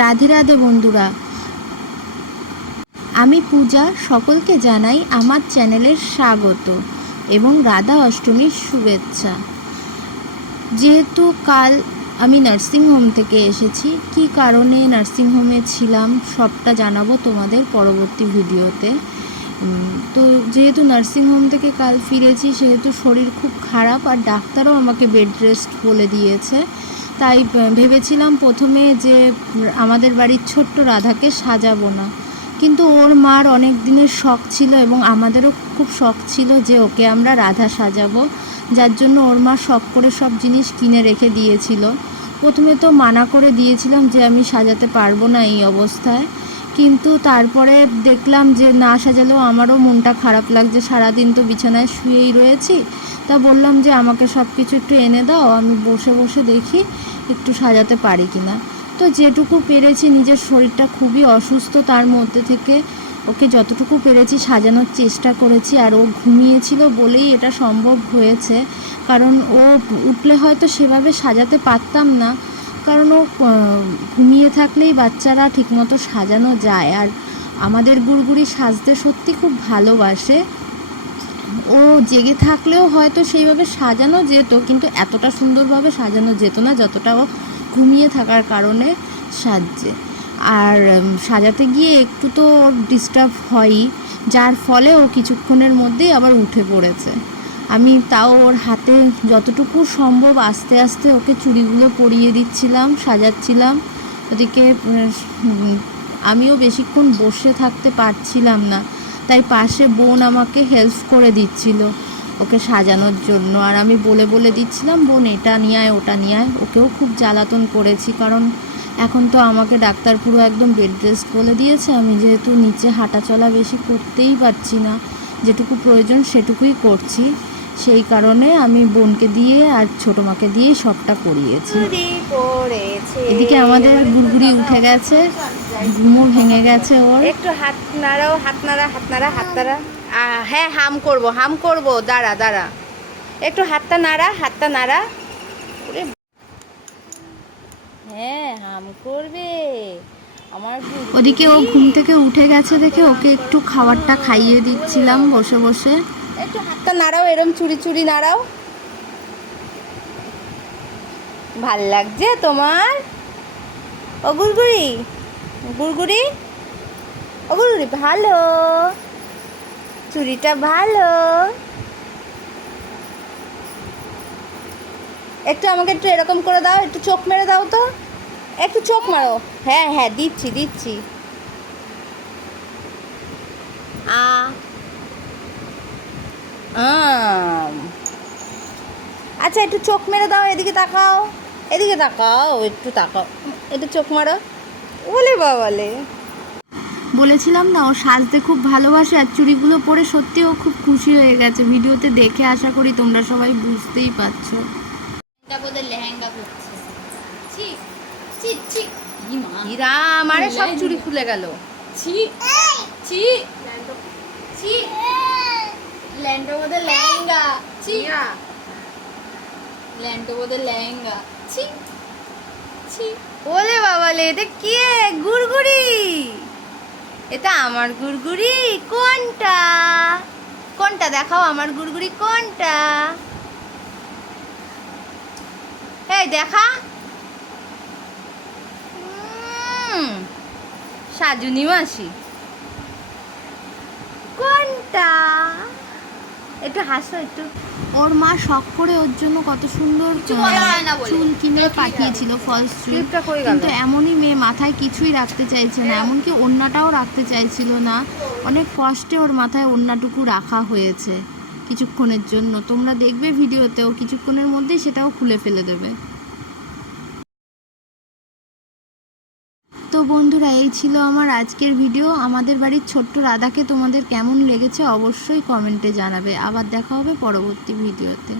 রাধে রাধে বন্ধুরা, আমি পূজা। সকলকে জানাই আমার চ্যানেলের স্বাগত এবং রাধা অষ্টমীর শুভেচ্ছা। যেহেতু কাল আমি নার্সিংহোম থেকে এসেছি, কী কারণে নার্সিংহোমে ছিলাম সবটা জানাবো তোমাদের পরবর্তী ভিডিওতে। তো যেহেতু নার্সিংহোম থেকে কাল ফিরেছি, সেহেতু শরীর খুব খারাপ আর ডাক্তারও আমাকে বেড রেস্ট বলে দিয়েছে। তাই ভেবেছিলাম প্রথমে যে আমাদের বাড়ির ছোট্ট রাধাকে সাজাবো না, কিন্তু ওর মার অনেক দিনের শখ ছিল এবং আমাদেরও খুব শখ ছিল যে ওকে আমরা রাধা সাজাবো, যার জন্য ওর মা শখ করে সব জিনিস কিনে রেখে দিয়েছিল। প্রথমে তো মানা করে দিয়েছিলাম যে আমি সাজাতে পারবো না এই অবস্থায়, কিন্তু তারপরে দেখলাম যে না সাজালেও আমারও মনটা খারাপ লাগছে, সারাদিন তো বিছানায় শুয়েই রয়েছি। তা বললাম যে আমাকে সব কিছু একটু এনে দাও, আমি বসে বসে দেখি একটু সাজাতে পারি কি না। তো যেটুকু পেরেছি, নিজের শরীরটা খুবই অসুস্থ, তার মধ্যে থেকে ওকে যতটুকু পেরেছি সাজানোর চেষ্টা করেছি। আর ও ঘুমিয়েছিল বলেই এটা সম্ভব হয়েছে, কারণ ও উঠলে হয়তো সেভাবে সাজাতে পারতাম না, কারণ ও ঘুমিয়ে থাকলেই বাচ্চারা ঠিকমতো সাজানো যায়। আর আমাদের গুড়গুড়ি সাজতে সত্যি খুব ভালোবাসে। ও জেগে থাকলেও হয়তো সেইভাবে সাজানো যেত, কিন্তু এতটা সুন্দরভাবে সাজানো যেত না যতটা ও ঘুমিয়ে থাকার কারণে সাজছে। আর সাজাতে গিয়ে একটু তো ওর ডিস্টার্ব হয়ই, যার ফলে ও কিছুক্ষণের মধ্যেই আবার উঠে পড়েছে। আমি তাও ওর হাতে যতটুকু সম্ভব আস্তে আস্তে ওকে চুড়িগুলো পরিয়ে দিচ্ছিলাম, সাজাচ্ছিলাম। ওদিকে আমিও বেশিক্ষণ বসে থাকতে পারছিলাম না, তাই পাশে বোন আমাকে হেল্প করে দিচ্ছিল ওকে সাজানোর জন্য। আর আমি বলে বলে দিচ্ছিলাম, বোন এটা নিয়ে আয়, ওটা নিয়ে আয়। ওকেও খুব জ্বালাতন করেছি, কারণ এখন তো আমাকে ডাক্তার পুরো একদম বেড রেস্ট বলে দিয়েছে। আমি যেহেতু নিচে হাঁটা চলা বেশি করতেই পারছি না, যেটুকু প্রয়োজন সেটুকুই করছি, সেই কারণে আমি বোনকে দিয়ে আর ছোটো মাকে দিয়ে সবটা করিয়েছি। এদিকে আমাদের গুড়গুড়ি উঠে গেছে, ঘুমও ভেঙে গেছে ওর। একটু হাত নাড়াও, হাত নাড়া, হাত নাড়া, হাত নাড়া। হ্যাঁ, হাম করব, দাঁড়া দাঁড়া, একটু হাতটা নাড়া, হাতটা নাড়া। হ্যাঁ, হাম করবে আমার। ওদিকে ও ঘুম থেকে উঠে গেছে দেখে ওকে একটু খাবারটা খাইয়ে দিচ্ছিলাম বসে বসে। একটু হাতটা নাড়াও, এরম চুরি চুরি নাড়াও। ভাল লাগছে তোমার? ও গুড়গুড়ি, গুড়গুড়ি, ও গুড়গুড়ি, ভালো, চুড়িটা ভালো। একটু আমাকে একটু এরকম করে দাও, একটু চোখ মেরে দাও তো, একটু চোখ মারো। হ্যাঁ হ্যাঁ, দিচ্ছি দিচ্ছি। আচ্ছা, একটু চোখ মেরে দাও, এদিকে তাকাও, এদিকে তাকাও, একটু তাকাও, একটু চোখ মারো। বলে বাবালে, বলেছিলাম না ও সাজতে খুব ভালোবাসে, আর চুড়িগুলো পরে সত্যি ও খুব খুশি হয়ে গেছে। ভিডিওতে দেখে আশা করি তোমরা সবাই বুঝতেই পারছো। লেহেঙ্গা পরছে। ছি ছি ছি, ইরাম, আরে সব চুড়ি খুলে গেল। ছি ছি ছি, ল্যান্ডো মধ্যে লেহেঙ্গা। ছি, ল্যান্ডো মধ্যে লেহেঙ্গা। ছি ছি, ওলে বাবালে, এটা কি? গুড়গুড়ি, এটা আমার গুড়গুড়ি। কোনটা কোনটা দেখাও, আমার গুড়গুড়ি কোনটা? এই দেখা, সাজুনি মাসি কোনটা? একটু হাসো একটু। ওর মা শখ করে ওর জন্য কত সুন্দর চুল কিনে পাঠিয়েছিল, ফলস চুল, কিন্তু এমনই মেয়ে মাথায় কিছুই রাখতে চাইছে না, এমনকি ওড়নাটাও রাখতে চাইছিল না। অনেক কষ্টে ওর মাথায় ওড়নাটুকু রাখা হয়েছে কিছুক্ষণের জন্য। তোমরা দেখবে ভিডিওতেও কিছুক্ষণের মধ্যেই সেটাও খুলে ফেলে দেবে। তো বন্ধুরা, এই ছিল আমার আজকের ভিডিও। আমাদের বাড়ির ছোট্ট রাধাকে তোমাদের কেমন লেগেছে অবশ্যই কমেন্টে জানাবে। আবার দেখা হবে পরবর্তী ভিডিওতে।